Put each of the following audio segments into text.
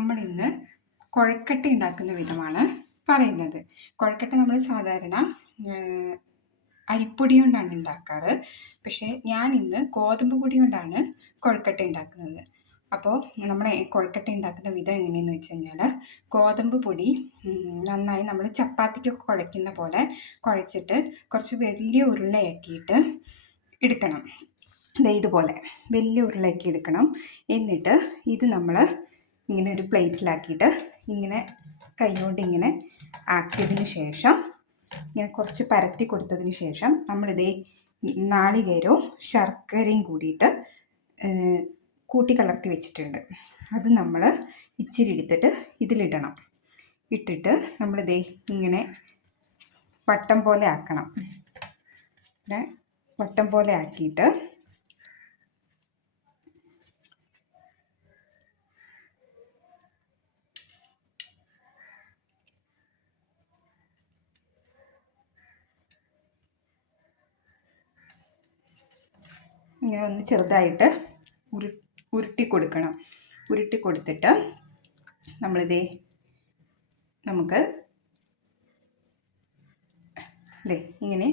നമ്മളിന്ന് കൊഴക്കട്ട ഉണ്ടാക്കുന്ന വിധമാണ് പറയുന്നത്. കൊഴക്കട്ട നമ്മൾ സാധാരണ അരിപ്പൊടി കൊണ്ടാണ് ഉണ്ടാക്കാറ്. പക്ഷേ ഞാനിന്ന് ഗോതമ്പ് പൊടി കൊണ്ടാണ് കൊഴക്കട്ട ഉണ്ടാക്കുന്നത്. അപ്പോൾ നമ്മൾ കൊഴക്കട്ട ഉണ്ടാക്കുന്ന വിധം എങ്ങനെയെന്ന് വെച്ച് കഴിഞ്ഞാൽ, ഗോതമ്പ് പൊടി നന്നായി നമ്മൾ ചപ്പാത്തിക്കൊക്കെ കുഴയ്ക്കുന്ന പോലെ കുഴച്ചിട്ട് കുറച്ച് വലിയ ഉരുളയാക്കിയിട്ട് എടുക്കണം. ഇതുപോലെ വലിയ ഉരുളയാക്കി എടുക്കണം. എന്നിട്ട് ഇത് നമ്മൾ ഇങ്ങനെ ഒരു പ്ലേറ്റിലാക്കിയിട്ട് ഇങ്ങനെ കൈകൊണ്ട് ഇങ്ങനെ ആക്കിയതിന് ശേഷം, ഇങ്ങനെ കുറച്ച് പരത്തി കൊടുത്തതിന് ശേഷം നമ്മളിതേ നാളികേരവും ശർക്കരയും കൂടിയിട്ട് കൂട്ടി കലർത്തി വെച്ചിട്ടുണ്ട്. അത് നമ്മൾ ഇച്ചിരി എടുത്തിട്ട് ഇതിലിടണം. ഇട്ടിട്ട് നമ്മളിതേ ഇങ്ങനെ വട്ടം പോലെ ആക്കണം. വട്ടം പോലെ ആക്കിയിട്ട് ഇങ്ങനെ ഒന്ന് ചെറുതായിട്ട് ഉരുട്ടി കൊടുക്കണം. ഉരുട്ടി കൊടുത്തിട്ട് നമുക്ക് ഇങ്ങനെ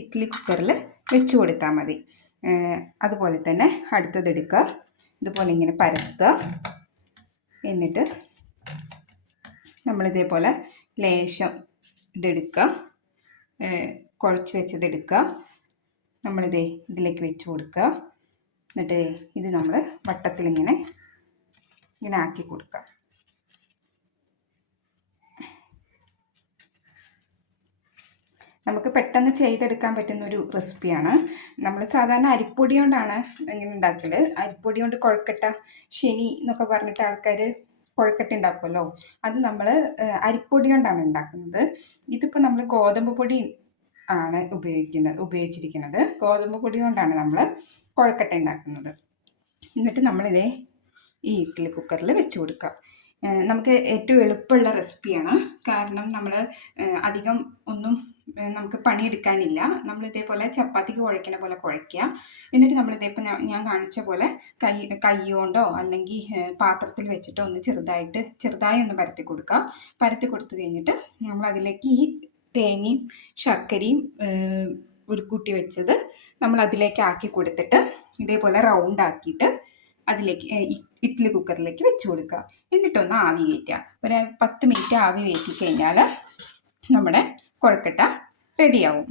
ഇഡ്ഡലി കുക്കറിൽ വെച്ച് കൊടുത്താൽ മതി. അതുപോലെ തന്നെ അടുത്തതെടുക്കുക, ഇതുപോലെ ഇങ്ങനെ പരത്തുക. എന്നിട്ട് നമ്മളിതേപോലെ ലേശം ഇതെടുക്കുക, കുഴച്ച് വെച്ചതെടുക്കുക. ഇതിലേക്ക് വെച്ച് കൊടുക്കുക. എന്നിട്ട് ഇത് നമ്മൾ വട്ടത്തിലിങ്ങനെ ആക്കി കൊടുക്കുക. നമുക്ക് പെട്ടെന്ന് ചെയ്തെടുക്കാൻ പറ്റുന്നൊരു റെസിപ്പിയാണ്. നമ്മൾ സാധാരണ അരിപ്പൊടി കൊണ്ടാണ് ഇങ്ങനെ ഉണ്ടാക്കല്. അരിപ്പൊടി കൊണ്ട് കൊഴക്കട്ട, ശനി എന്നൊക്കെ പറഞ്ഞിട്ട് ആൾക്കാർ കൊഴക്കട്ട ഉണ്ടാക്കുമല്ലോ. അത് നമ്മൾ അരിപ്പൊടി കൊണ്ടാണ് ഉണ്ടാക്കുന്നത്. ഇതിപ്പോൾ നമ്മൾ ഗോതമ്പ് പൊടി ആണ് ഉപയോഗിച്ചിരിക്കുന്നത്. ഗോതമ്പ് പൊടി കൊണ്ടാണ് നമ്മൾ കൊഴക്കട്ട ഉണ്ടാക്കുന്നത്. എന്നിട്ട് നമ്മളിതേ ഈ ഇഡ്ഡലി കുക്കറിൽ വെച്ച് കൊടുക്കുക. നമുക്ക് ഏറ്റവും എളുപ്പമുള്ള റെസിപ്പിയാണ്. കാരണം നമ്മൾ അധികം ഒന്നും നമുക്ക് പണിയെടുക്കാനില്ല. നമ്മൾ ഇതേപോലെ ചപ്പാത്തിക്ക് കുഴയ്ക്കുന്ന പോലെ കുഴയ്ക്കുക. എന്നിട്ട് നമ്മളിതേപ്പോൾ ഞാൻ കാണിച്ച പോലെ കൈ കൊണ്ടോ അല്ലെങ്കിൽ പാത്രത്തിൽ വെച്ചിട്ടോ ഒന്ന് ചെറുതായി ഒന്ന് പരത്തി കൊടുക്കുക. പരത്തി കൊടുത്തു കഴിഞ്ഞിട്ട് നമ്മൾ അതിലേക്ക് ഈ തേങ്ങയും ശർക്കരയും ഉരുക്കൂട്ടി വെച്ചത് നമ്മൾ അതിലേക്ക് ആക്കി കൊടുത്തിട്ട് ഇതേപോലെ റൗണ്ട് ആക്കിയിട്ട് അതിലേക്ക് ഇഡ്ഡലി കുക്കറിലേക്ക് വെച്ച് കൊടുക്കുക. എന്നിട്ടൊന്ന് ആവി കയറ്റുക. ഒരു 10 മിനിറ്റ് ആവി കയറ്റി കഴിഞ്ഞാൽ നമ്മുടെ കൊഴക്കട്ട റെഡിയാവും.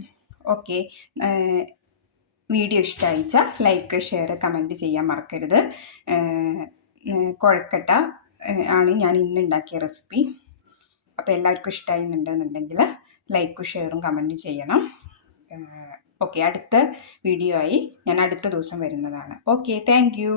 ഓക്കെ, വീഡിയോ ഇഷ്ടമായിച്ചാൽ ലൈക്ക്, ഷെയർ, കമൻറ്റ് ചെയ്യാൻ മറക്കരുത്. കൊഴക്കട്ട ആണ് ഞാൻ ഇന്ന് ഉണ്ടാക്കിയ റെസിപ്പി. അപ്പോൾ എല്ലാവർക്കും ഇഷ്ടമായിരുന്നുണ്ടെന്നുണ്ടെങ്കിൽ ലൈക്കും ഷെയറും കമൻറ്റും ചെയ്യണം. ഓക്കെ, അടുത്ത വീഡിയോ ആയി ഞാൻ അടുത്ത ദിവസം വരുന്നതാണ്. Okay, thank you.